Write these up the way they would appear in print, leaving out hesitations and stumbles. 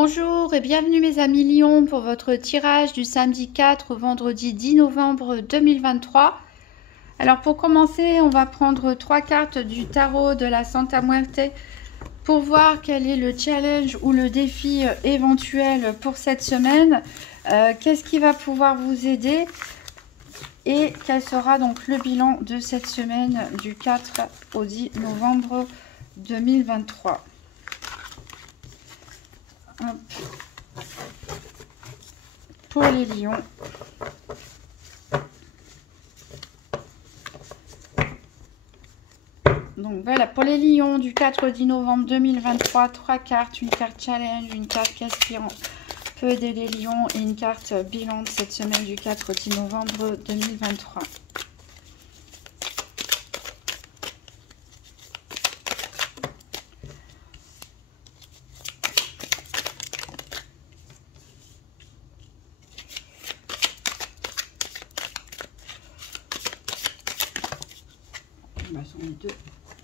Bonjour et bienvenue mes amis Lion pour votre tirage du samedi 4 au vendredi 10 novembre 2023. Alors pour commencer, on va prendre 3 cartes du tarot de la Santa Muerte pour voir quel est le challenge ou le défi éventuel pour cette semaine. Qu'est-ce qui va pouvoir vous aider et quel sera donc le bilan de cette semaine du 4 au 10 novembre 2023. Hop. Pour les lions. Donc voilà, pour les lions du 4 au 10 novembre 2023, 3 cartes, une carte challenge, une carte qui peut aider les lions et une carte bilan de cette semaine du 4 au 10 novembre 2023.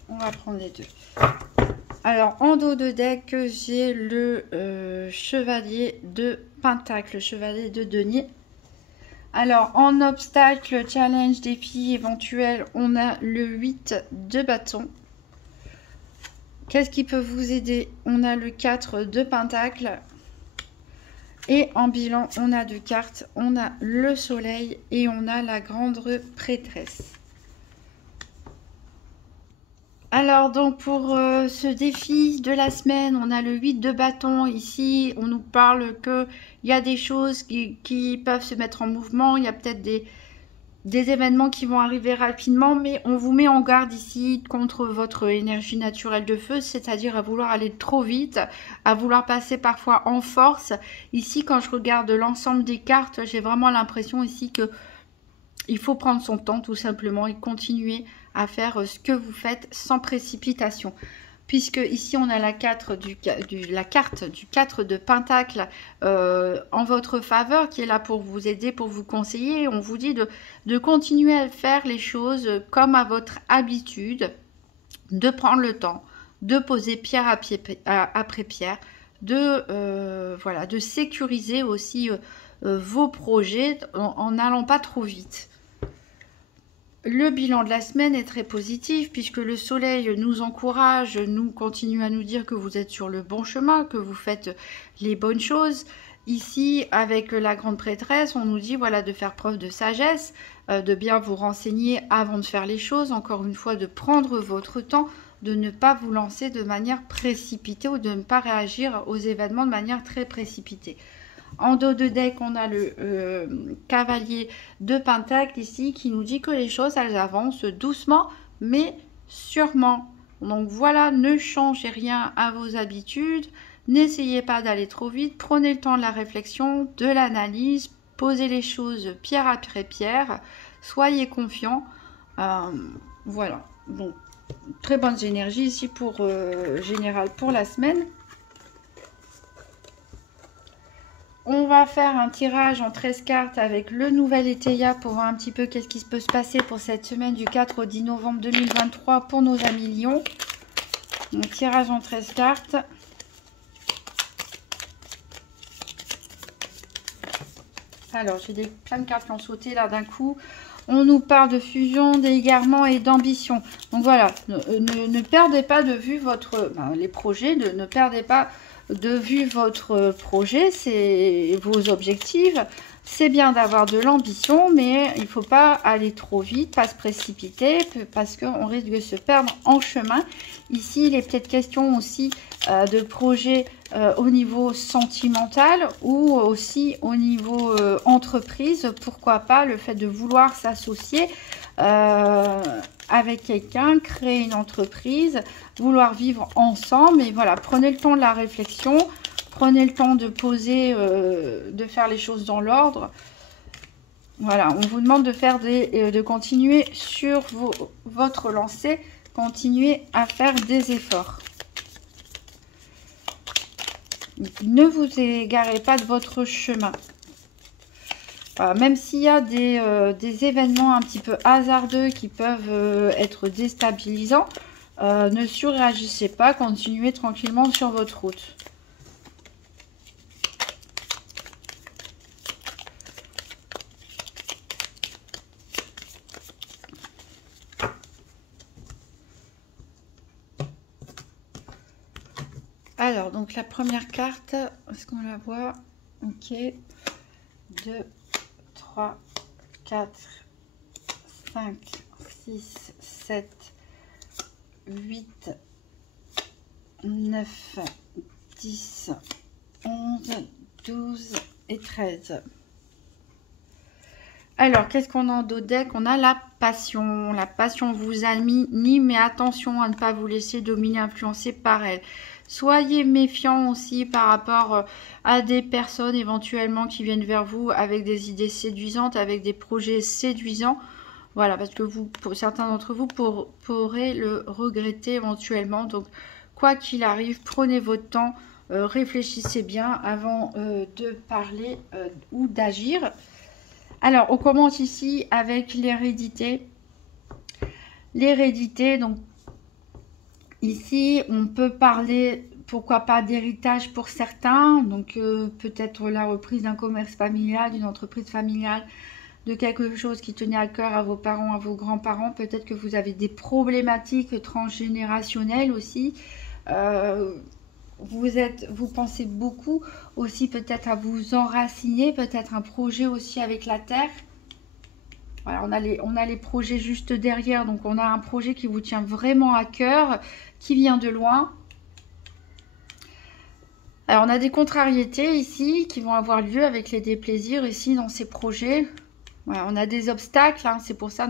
On va prendre les deux. Alors, en dos de deck, j'ai le chevalier de Pentacle, le chevalier de denier. Alors, en obstacle, challenge, défi éventuel, on a le 8 de bâton. Qu'est-ce qui peut vous aider? On a le 4 de Pentacle. Et en bilan, on a deux cartes. On a le soleil et on a la grande prêtresse. Alors donc pour ce défi de la semaine, on a le 8 de bâton. Ici, on nous parle qu'il y a des choses qui peuvent se mettre en mouvement. Il y a peut-être des événements qui vont arriver rapidement, mais on vous met en garde ici contre votre énergie naturelle de feu, c'est-à-dire à vouloir aller trop vite, à vouloir passer parfois en force. Ici, quand je regarde l'ensemble des cartes, j'ai vraiment l'impression ici que il faut prendre son temps tout simplement et continuer à faire ce que vous faites sans précipitation. Puisque ici on a la carte du 4 de Pentacle en votre faveur qui est là pour vous aider, pour vous conseiller. On vous dit de continuer à faire les choses comme à votre habitude, de prendre le temps, de poser pierre après pierre, voilà, de sécuriser aussi vos projets en n'allant pas trop vite. Le bilan de la semaine est très positif puisque le soleil nous encourage, nous continue à nous dire que vous êtes sur le bon chemin, que vous faites les bonnes choses. Ici, avec la grande prêtresse, on nous dit voilà, de faire preuve de sagesse, de bien vous renseigner avant de faire les choses. Encore une fois, de prendre votre temps, de ne pas vous lancer de manière précipitée ou de ne pas réagir aux événements de manière très précipitée. En dos de deck, on a le cavalier de Pentacle ici qui nous dit que les choses, elles avancent doucement mais sûrement. Donc voilà, ne changez rien à vos habitudes, n'essayez pas d'aller trop vite, prenez le temps de la réflexion, de l'analyse, posez les choses pierre après pierre, soyez confiants. Voilà, donc très bonnes énergies ici pour général pour la semaine. On va faire un tirage en 13 cartes avec le nouvel Eteia pour voir un petit peu qu'est-ce qui peut se passer pour cette semaine du 4 au 10 novembre 2023 pour nos amis Lions. Un tirage en 13 cartes. Alors, j'ai plein de cartes qui ont sauté là d'un coup. On nous parle de fusion, d'égarement et d'ambition. Donc voilà, ne perdez pas de vue les projets, ne perdez pas de vue votre projet, c'est vos objectifs. C'est bien d'avoir de l'ambition, mais il ne faut pas aller trop vite, pas se précipiter, parce qu'on risque de se perdre en chemin. Ici, il est peut-être question aussi de projets au niveau sentimental ou aussi au niveau entreprise. Pourquoi pas le fait de vouloir s'associer avec quelqu'un, créer une entreprise, vouloir vivre ensemble. Et voilà, prenez le temps de la réflexion, prenez le temps de poser, de faire les choses dans l'ordre. Voilà, on vous demande de continuer sur votre lancée, continuer à faire des efforts. Ne vous égarez pas de votre chemin. Voilà, même s'il y a des événements un petit peu hasardeux qui peuvent être déstabilisants, ne surréagissez pas, continuez tranquillement sur votre route. Alors, donc la première carte, est-ce qu'on la voit? Ok. 2, 3, 4, 5, 6, 7, 8, 9, 10, 11, 12 et 13. Alors, qu'est-ce qu'on a dans deck? On a la passion. La passion vous anime, mais attention à ne pas vous laisser dominer, influencer par elle. Soyez méfiant aussi par rapport à des personnes éventuellement qui viennent vers vous avec des idées séduisantes, avec des projets séduisants. Voilà, parce que vous, pour certains d'entre vous, pourrez le regretter éventuellement. Donc, quoi qu'il arrive, prenez votre temps, réfléchissez bien avant de parler ou d'agir. Alors, on commence ici avec l'hérédité. L'hérédité, donc, ici, on peut parler, pourquoi pas, d'héritage pour certains. Donc, peut-être la reprise d'un commerce familial, d'une entreprise familiale, de quelque chose qui tenait à cœur à vos parents, à vos grands-parents. Peut-être que vous avez des problématiques transgénérationnelles aussi. Vous pensez beaucoup aussi peut-être à vous enraciner, peut-être un projet aussi avec la terre. Voilà, on a les projets juste derrière, donc on a un projet qui vous tient vraiment à cœur, qui vient de loin. Alors on a des contrariétés ici qui vont avoir lieu avec les déplaisirs ici dans ces projets. Voilà, on a des obstacles, hein, c'est pour ça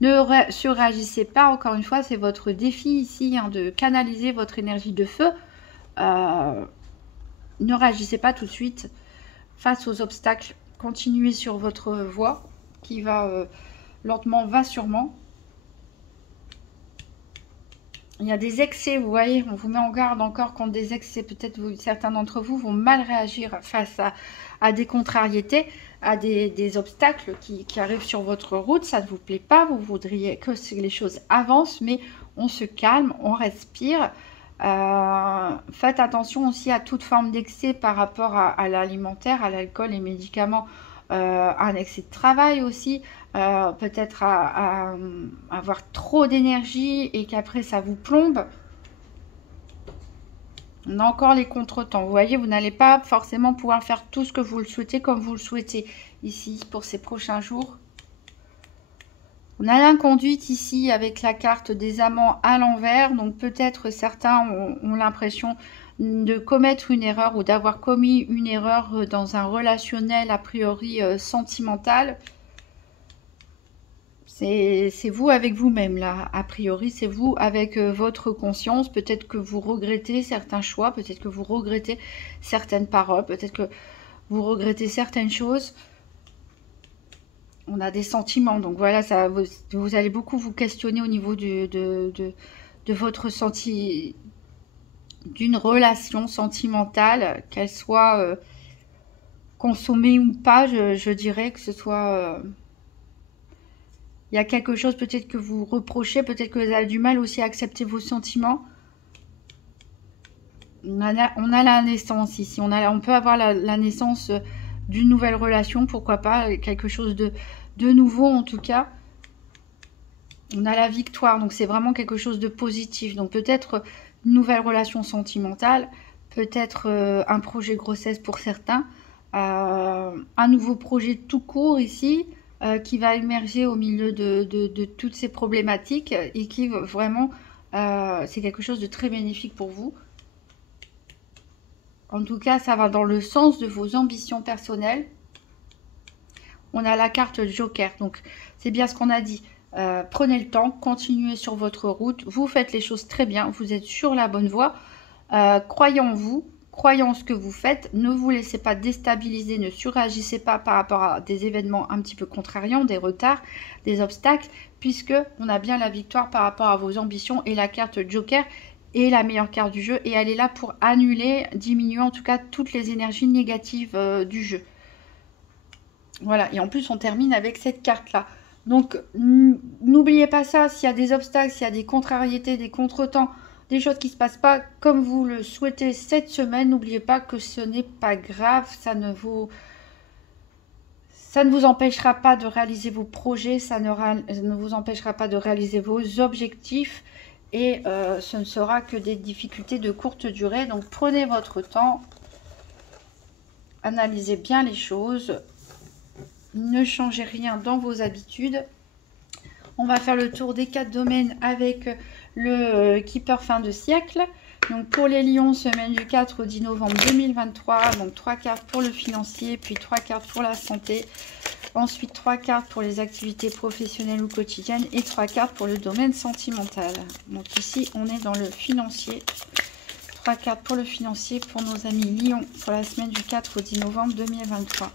ne surréagissez pas. Encore une fois, c'est votre défi ici, hein, de canaliser votre énergie de feu. Ne réagissez pas tout de suite face aux obstacles. Continuez sur votre voie qui va lentement, va sûrement. Il y a des excès, vous voyez, on vous met en garde encore contre des excès. Peut-être certains d'entre vous vont mal réagir face à des contrariétés, à des obstacles qui arrivent sur votre route. Ça ne vous plaît pas, vous voudriez que les choses avancent, mais on se calme, on respire. Faites attention aussi à toute forme d'excès par rapport à l'alimentaire, à l'alcool, les médicaments, un excès de travail aussi, peut-être à avoir trop d'énergie et qu'après ça vous plombe. On a encore les contretemps. Vous voyez, vous n'allez pas forcément pouvoir faire tout ce que vous le souhaitez comme vous le souhaitez ici pour ces prochains jours. On a l'inconduite ici avec la carte des amants à l'envers. Donc peut-être certains ont l'impression de commettre une erreur ou d'avoir commis une erreur dans un relationnel a priori sentimental. C'est vous avec vous-même là, a priori c'est vous avec votre conscience. Peut-être que vous regrettez certains choix, peut-être que vous regrettez certaines paroles, peut-être que vous regrettez certaines choses. On a des sentiments, donc voilà, ça, vous allez beaucoup vous questionner au niveau de votre ressenti d'une relation sentimentale, qu'elle soit consommée ou pas, je dirais que ce soit... il y a quelque chose peut-être que vous reprochez, peut-être que vous avez du mal aussi à accepter vos sentiments. On a la naissance ici, on peut avoir la naissance d'une nouvelle relation, pourquoi pas, quelque chose de nouveau en tout cas. On a la victoire, donc c'est vraiment quelque chose de positif. Donc peut-être une nouvelle relation sentimentale, peut-être un projet grossesse pour certains, un nouveau projet tout court ici, qui va émerger au milieu de toutes ces problématiques et qui vraiment, c'est quelque chose de très bénéfique pour vous. En tout cas, ça va dans le sens de vos ambitions personnelles. On a la carte Joker, donc c'est bien ce qu'on a dit. Prenez le temps, continuez sur votre route, vous faites les choses très bien, vous êtes sur la bonne voie. Croyez en vous, croyez en ce que vous faites, ne vous laissez pas déstabiliser, ne surréagissez pas par rapport à des événements un petit peu contrariants, des retards, des obstacles, puisque on a bien la victoire par rapport à vos ambitions et la carte Joker est la meilleure carte du jeu et elle est là pour annuler, diminuer en tout cas toutes les énergies négatives du jeu. Voilà, et en plus on termine avec cette carte là. Donc n'oubliez pas ça, s'il y a des obstacles, s'il y a des contrariétés, des contretemps, des choses qui ne se passent pas comme vous le souhaitez cette semaine, n'oubliez pas que ce n'est pas grave, ça ne vous empêchera pas de réaliser vos projets, ça ne vous empêchera pas de réaliser vos objectifs et ce ne sera que des difficultés de courte durée. Donc prenez votre temps, analysez bien les choses, ne changez rien dans vos habitudes. On va faire le tour des 4 domaines avec le Keeper fin de siècle. Donc pour les lions, semaine du 4 au 10 novembre 2023. Donc 3 cartes pour le financier, puis 3 cartes pour la santé. Ensuite 3 cartes pour les activités professionnelles ou quotidiennes et 3 cartes pour le domaine sentimental. Donc ici, on est dans le financier. 3 cartes pour le financier pour nos amis lions pour la semaine du 4 au 10 novembre 2023.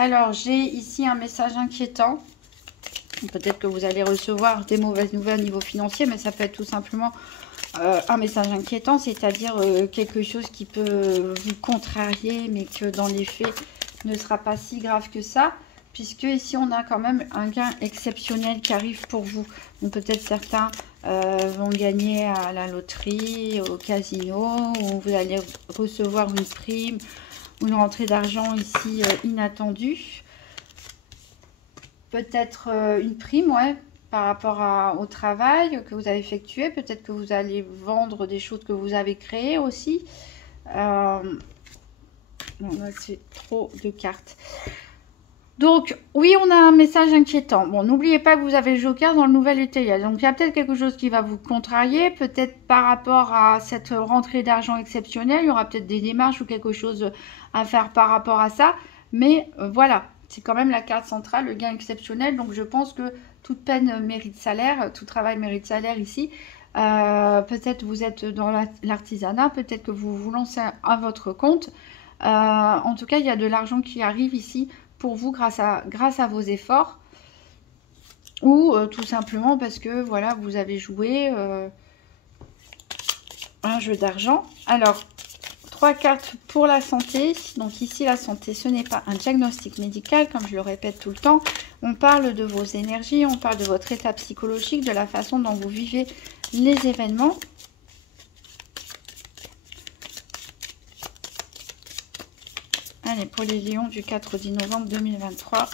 Alors, j'ai ici un message inquiétant. Peut-être que vous allez recevoir des mauvaises nouvelles au niveau financier, mais ça peut être tout simplement un message inquiétant, c'est-à-dire quelque chose qui peut vous contrarier, mais que dans les faits ne sera pas si grave que ça, puisque ici on a quand même un gain exceptionnel qui arrive pour vous. Donc peut-être certains vont gagner à la loterie, au casino, ou vous allez recevoir une prime, une rentrée d'argent ici inattendue. Peut-être une prime, ouais, par rapport au travail que vous avez effectué. Peut-être que vous allez vendre des choses que vous avez créées aussi. Bon, là, c'est trop de cartes. Donc, oui, on a un message inquiétant. Bon, n'oubliez pas que vous avez le joker dans le nouvel ETA. Donc, il y a peut-être quelque chose qui va vous contrarier. Peut-être par rapport à cette rentrée d'argent exceptionnelle. Il y aura peut-être des démarches ou quelque chose à faire par rapport à ça. Mais voilà, c'est quand même la carte centrale, le gain exceptionnel. Donc, je pense que toute peine mérite salaire. Tout travail mérite salaire ici. Peut-être vous êtes dans l'artisanat. Peut-être que vous vous lancez à votre compte. En tout cas, il y a de l'argent qui arrive ici pour vous grâce à vos efforts, ou tout simplement parce que voilà, vous avez joué un jeu d'argent. Alors 3 cartes pour la santé. Donc ici la santé, ce n'est pas un diagnostic médical, comme je le répète tout le temps. On parle de vos énergies, on parle de votre état psychologique, de la façon dont vous vivez les événements. Allez, pour les lions du 4 au 10 novembre 2023.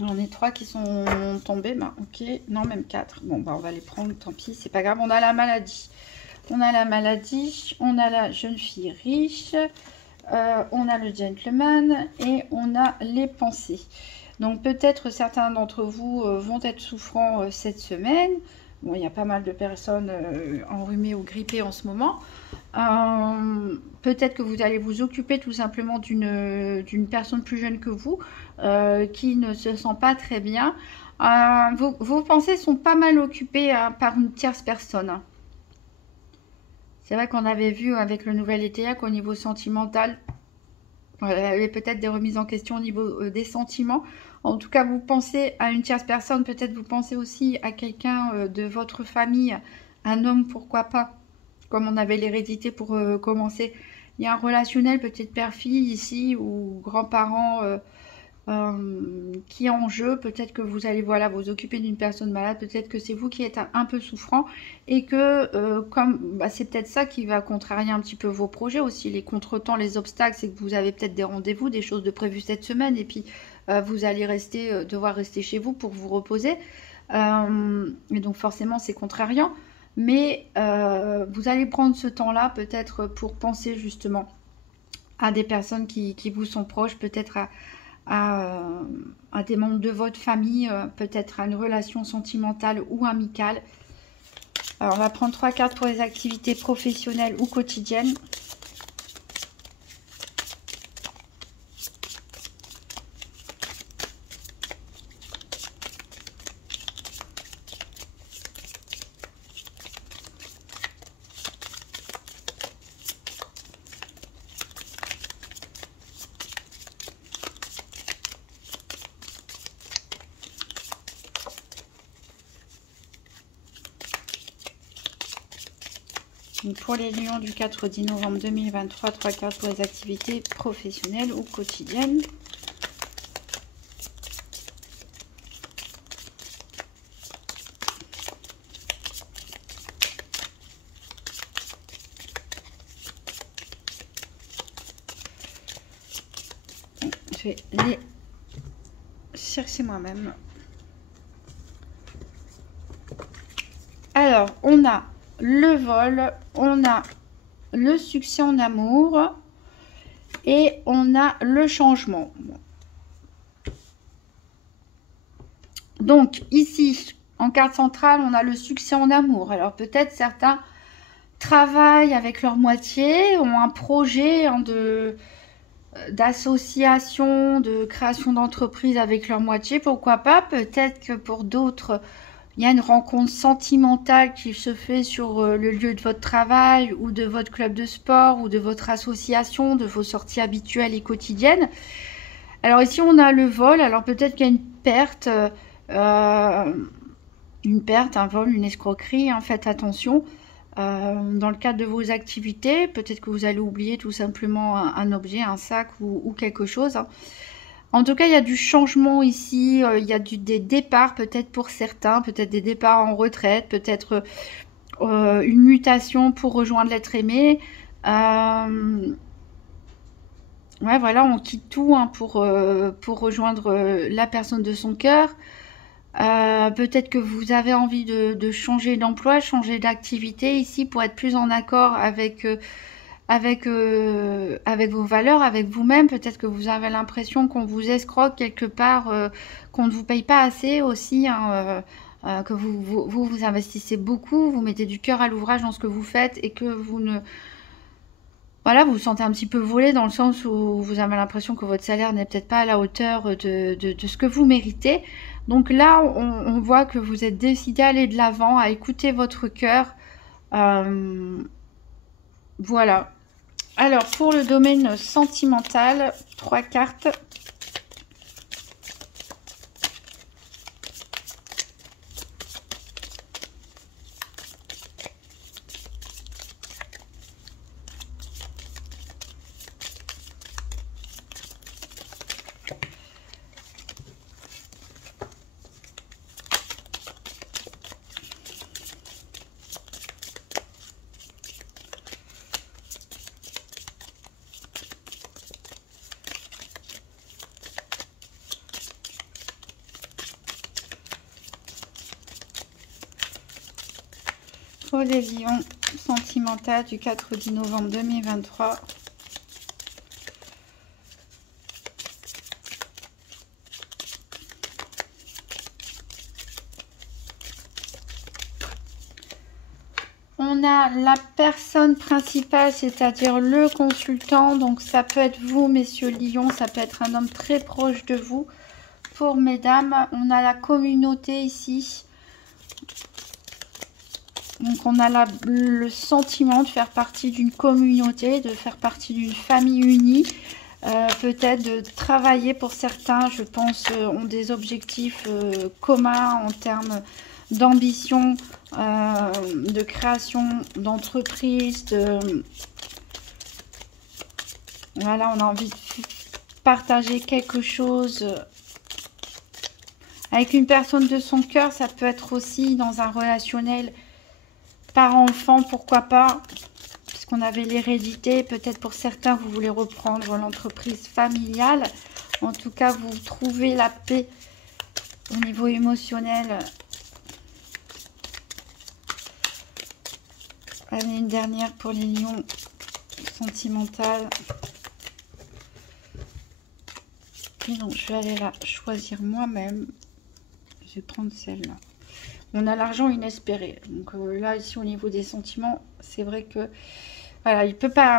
On est 3 qui sont tombés. Ben, ok, non, même 4. Bon, bah, on va les prendre, tant pis, c'est pas grave. On a la maladie. On a la maladie, on a la jeune fille riche. On a le gentleman et on a les pensées. Donc peut-être certains d'entre vous vont être souffrants cette semaine. Bon, il y a pas mal de personnes enrhumées ou grippées en ce moment. Peut-être que vous allez vous occuper tout simplement d'une personne plus jeune que vous qui ne se sent pas très bien. Vos pensées sont pas mal occupées par une tierce personne. C'est vrai qu'on avait vu avec le nouvel ETA qu'au niveau sentimental, il y avait peut-être des remises en question au niveau des sentiments. En tout cas, vous pensez à une tierce personne, peut-être vous pensez aussi à quelqu'un de votre famille, un homme, pourquoi pas, comme on avait l'hérédité pour commencer. Il y a un relationnel, peut-être père-fille ici, ou grands-parents qui est en jeu. Peut-être que vous allez voilà, vous occuper d'une personne malade, peut-être que c'est vous qui êtes un peu souffrant et que comme bah, c'est peut-être ça qui va contrarier un petit peu vos projets aussi, les contretemps, les obstacles, c'est que vous avez peut-être des rendez-vous, des choses de prévues cette semaine et puis vous allez devoir rester chez vous pour vous reposer et donc forcément c'est contrariant, mais vous allez prendre ce temps-là peut-être pour penser justement à des personnes qui vous sont proches, peut-être à des membres de votre famille, peut-être à une relation sentimentale ou amicale. Alors, on va prendre 3 cartes pour les activités professionnelles ou quotidiennes. Donc pour les lions du 4 au 10 novembre 2023, 3 cartes pour les activités professionnelles ou quotidiennes. Je vais les chercher moi-même. Alors, on a le vol, on a le succès en amour et on a le changement. Donc, ici, en carte centrale, on a le succès en amour. Alors, peut-être certains travaillent avec leur moitié, ont un projet d'association, de création d'entreprise avec leur moitié, pourquoi pas. Peut-être que pour d'autres, il y a une rencontre sentimentale qui se fait sur le lieu de votre travail ou de votre club de sport ou de votre association, de vos sorties habituelles et quotidiennes. Alors ici, on a le vol. Alors peut-être qu'il y a une perte, un vol, une escroquerie. Hein, faites attention. Dans le cadre de vos activités, peut-être que vous allez oublier tout simplement un objet, un sac ou quelque chose. Hein. En tout cas, il y a du changement ici, il y a des départs peut-être pour certains, peut-être des départs en retraite, peut-être une mutation pour rejoindre l'être aimé. Ouais, voilà, on quitte tout hein, pour rejoindre la personne de son cœur. Peut-être que vous avez envie de changer d'emploi, changer d'activité ici pour être plus en accord avec vos valeurs, avec vous-même. Peut-être que vous avez l'impression qu'on vous escroque quelque part, qu'on ne vous paye pas assez aussi, hein, que vous investissez beaucoup, vous mettez du cœur à l'ouvrage dans ce que vous faites et que vous ne... Voilà, vous vous sentez un petit peu volé dans le sens où vous avez l'impression que votre salaire n'est peut-être pas à la hauteur de ce que vous méritez. Donc là, on voit que vous êtes décidé à aller de l'avant, à écouter votre cœur. Voilà. Alors, pour le domaine sentimental, 3 cartes. Pour les lions sentimentales du 4 au 10 novembre 2023. On a la personne principale, c'est-à-dire le consultant. Donc ça peut être vous, messieurs lions, ça peut être un homme très proche de vous. Pour mesdames, on a la communauté ici. Donc on a le sentiment de faire partie d'une communauté, de faire partie d'une famille unie. Peut-être de travailler pour certains, je pense, ont des objectifs communs en termes d'ambition, de création d'entreprise. Voilà, on a envie de partager quelque chose avec une personne de son cœur. Ça peut être aussi dans un relationnel parent-enfant, pourquoi pas, puisqu'on avait l'hérédité. Peut-être pour certains, vous voulez reprendre l'entreprise familiale. En tout cas, vous trouvez la paix au niveau émotionnel. Allez, une dernière pour les lions sentimentales. Et donc, je vais aller la choisir moi-même. Je vais prendre celle-là. On a l'argent inespéré. Donc là, ici, au niveau des sentiments, c'est vrai que... Voilà,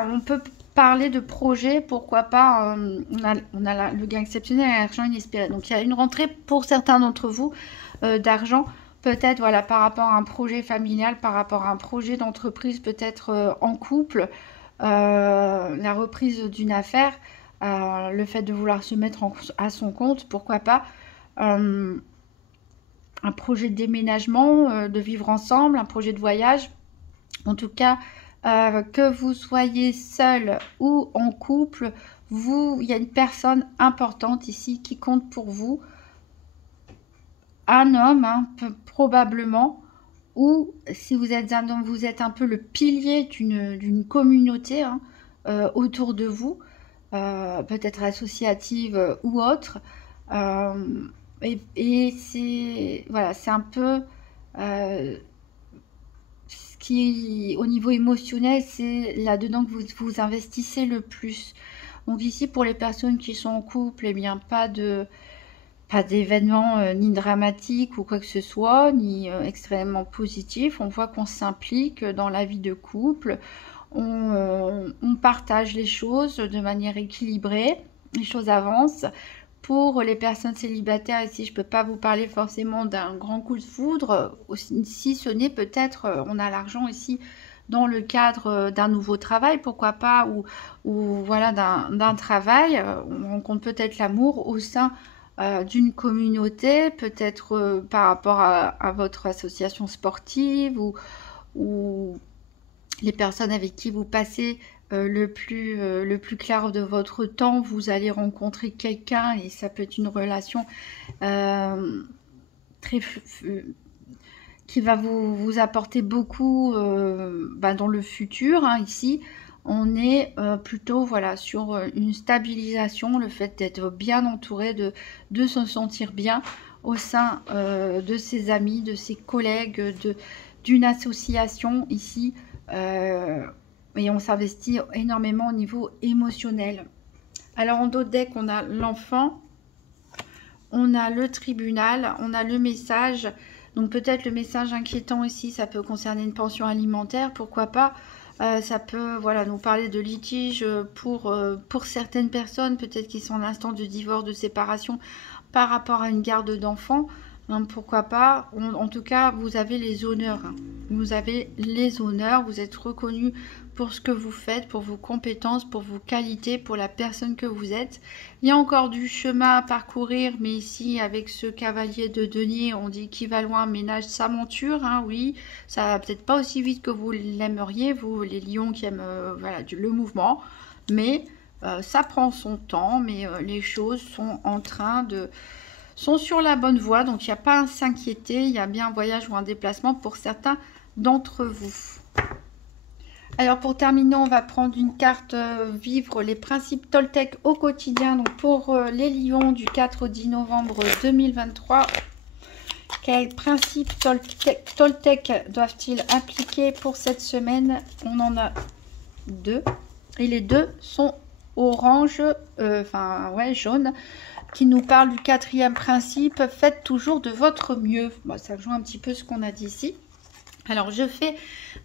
on peut parler de projet, pourquoi pas. On a le gain exceptionnel et l'argent inespéré. Donc, il y a une rentrée pour certains d'entre vous d'argent. Peut-être, voilà, par rapport à un projet familial, par rapport à un projet d'entreprise, peut-être en couple. La reprise d'une affaire, le fait de vouloir se mettre à son compte, pourquoi pas. Un projet de déménagement, de vivre ensemble, un projet de voyage. En tout cas, que vous soyez seul ou en couple, il y a une personne importante ici qui compte pour vous, un homme, hein, probablement, ou si vous êtes un homme, vous êtes un peu le pilier d'une communauté, hein, autour de vous, peut-être associative ou autre. Euh, et c'est voilà, c'est un peu ce qui, au niveau émotionnel, c'est là-dedans que vous investissez le plus. Donc ici, pour les personnes qui sont en couple, eh bien, pas d'événements ni dramatiques ou quoi que ce soit, ni extrêmement positifs. On voit qu'on s'implique dans la vie de couple, on partage les choses de manière équilibrée, les choses avancent. Pour les personnes célibataires, ici, je ne peux pas vous parler forcément d'un grand coup de foudre, si ce n'est peut-être, on a l'argent ici dans le cadre d'un nouveau travail, pourquoi pas, ou voilà, d'un travail. On rencontre peut-être l'amour au sein d'une communauté, peut-être par rapport à votre association sportive ou les personnes avec qui vous passez le plus clair de votre temps, vous allez rencontrer quelqu'un et ça peut être une relation très qui va vous apporter beaucoup dans le futur, hein. Ici, on est plutôt voilà, sur une stabilisation, le fait d'être bien entouré, de se sentir bien au sein de ses amis, de ses collègues, d'une association ici. Et on s'investit énormément au niveau émotionnel. Alors en dos de deck, on a l'enfant, on a le tribunal, on a le message. Donc peut-être le message inquiétant ici, ça peut concerner une pension alimentaire, pourquoi pas. Ça peut voilà, nous parler de litige pour certaines personnes, peut-être qui sont en instant de divorce, de séparation par rapport à une garde d'enfants. Hein, pourquoi pas. En tout cas, vous avez les honneurs. Hein. Vous avez les honneurs, vous êtes reconnu pour ce que vous faites, pour vos compétences, pour vos qualités, pour la personne que vous êtes. Il y a encore du chemin à parcourir, mais ici, avec ce cavalier de denier, on dit qui va loin ménage sa monture. Hein, oui, ça va peut-être pas aussi vite que vous l'aimeriez, vous, les lions qui aiment voilà, le mouvement, mais ça prend son temps, mais les choses sont en train sont sur la bonne voie, donc il n'y a pas à s'inquiéter, il y a bien un voyage ou un déplacement pour certains d'entre vous. Alors pour terminer, on va prendre une carte vivre les principes Toltec au quotidien. Donc pour les lions du 4 au 10 novembre 2023, quels principes Toltec doivent-ils appliquer pour cette semaine? On en a deux et les deux sont orange, jaune, qui nous parle du quatrième principe, faites toujours de votre mieux. Bon, ça rejoint un petit peu ce qu'on a dit ici. Alors, je fais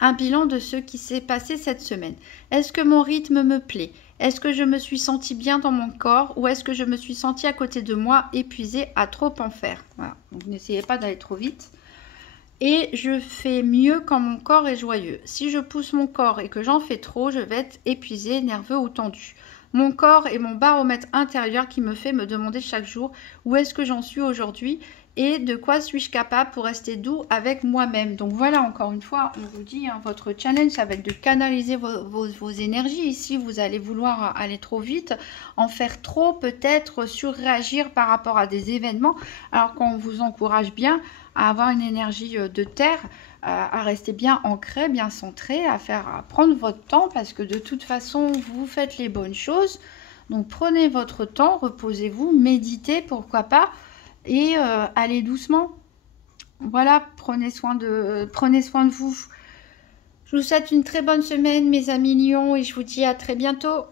un bilan de ce qui s'est passé cette semaine. Est-ce que mon rythme me plaît? Est-ce que je me suis sentie bien dans mon corps? Ou est-ce que je me suis sentie à côté de moi, épuisée, à trop en faire? Voilà. Donc, n'essayez pas d'aller trop vite. Et je fais mieux quand mon corps est joyeux. Si je pousse mon corps et que j'en fais trop, je vais être épuisée, nerveux ou tendu. Mon corps est mon baromètre intérieur qui me fait me demander chaque jour où est-ce que j'en suis aujourd'hui et de quoi suis-je capable pour rester doux avec moi-même. Donc voilà, encore une fois, on vous dit, hein, votre challenge, ça va être de canaliser vos énergies. Ici, vous allez vouloir aller trop vite, en faire trop, peut-être surréagir par rapport à des événements, alors qu'on vous encourage bien à avoir une énergie de terre, à rester bien ancré, bien centré, à prendre votre temps, parce que de toute façon, vous faites les bonnes choses. Donc prenez votre temps, reposez-vous, méditez, pourquoi pas, et allez doucement. Voilà, prenez soin de vous. Je vous souhaite une très bonne semaine, mes amis lions, et je vous dis à très bientôt.